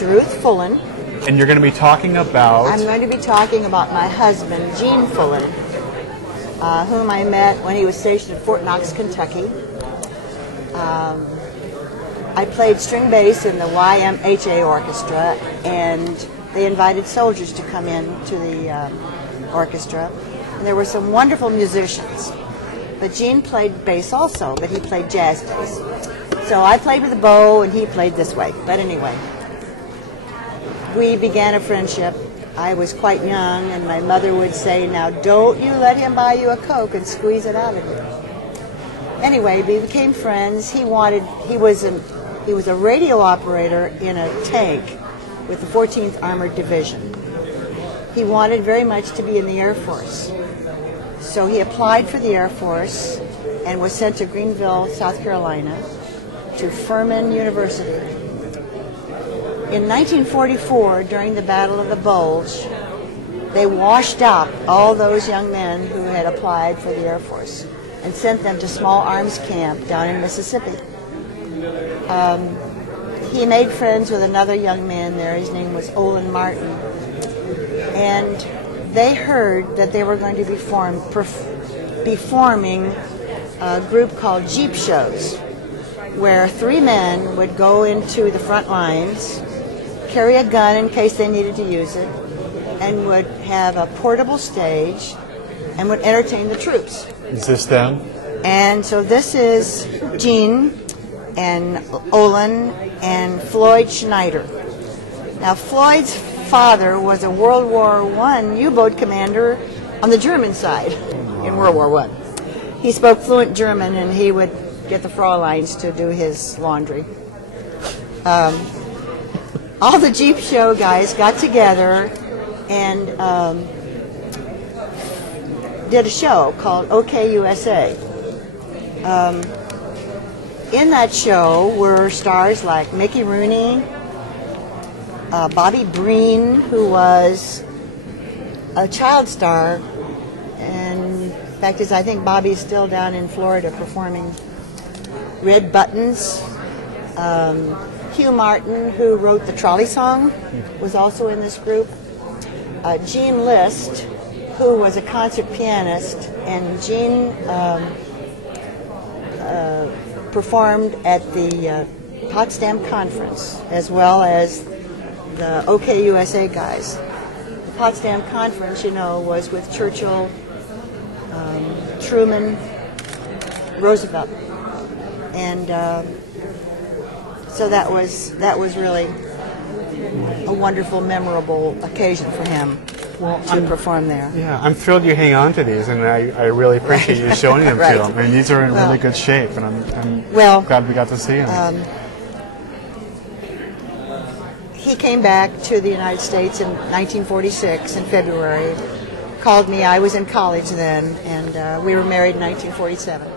is Ruth Fullen. And you're going to be talking about... I'm going to be talking about my husband, Gene Fullen, whom I met when he was stationed at Fort Knox, Kentucky. I played string bass in the YMHA orchestra, and they invited soldiers to come in to the orchestra. And there were some wonderful musicians. But Gene played bass also, but he played jazz bass. So I played with a bow, and he played this way. But anyway, we began a friendship. I was quite young, and my mother would say, "Now don't you let him buy you a Coke and squeeze it out of you." Anyway, we became friends. He was a radio operator in a tank with the 14th Armored Division. He wanted very much to be in the Air Force. So he applied for the Air Force and was sent to Greenville, South Carolina, to Furman University. In 1944, during the Battle of the Bulge, they washed out all those young men who had applied for the Air Force and sent them to Small Arms Camp down in Mississippi. He made friends with another young man there. His name was Olin Martin. And they heard that they were going to be forming a group called Jeep Shows, where 3 men would go into the front lines, carry a gun in case they needed to use it, and would have a portable stage and would entertain the troops. Is this them? And so this is Gene and Olin and Floyd Schneider. Now Floyd's father was a World War I U-boat commander on the German side in World War I. He spoke fluent German, and he would get the Fräuleins to do his laundry. All the Jeep Show guys got together and did a show called OK USA. In that show were stars like Mickey Rooney, Bobby Breen, who was a child star, and the fact is I think Bobby's still down in Florida performing. Red Buttons, Hugh Martin, who wrote the Trolley Song, was also in this group. Gene List, who was a concert pianist, and Gene performed at the Potsdam Conference, as well as the OK USA guys. The Potsdam Conference, you know, was with Churchill, Truman, Roosevelt, and so that was really a wonderful, memorable occasion for him to perform there. Yeah, I'm thrilled you hang on to these, and I really appreciate you showing them right. to them. I mean, these are in really good shape, and I'm glad we got to see them. He came back to the United States in 1946 in February, called me. I was in college then, and we were married in 1947.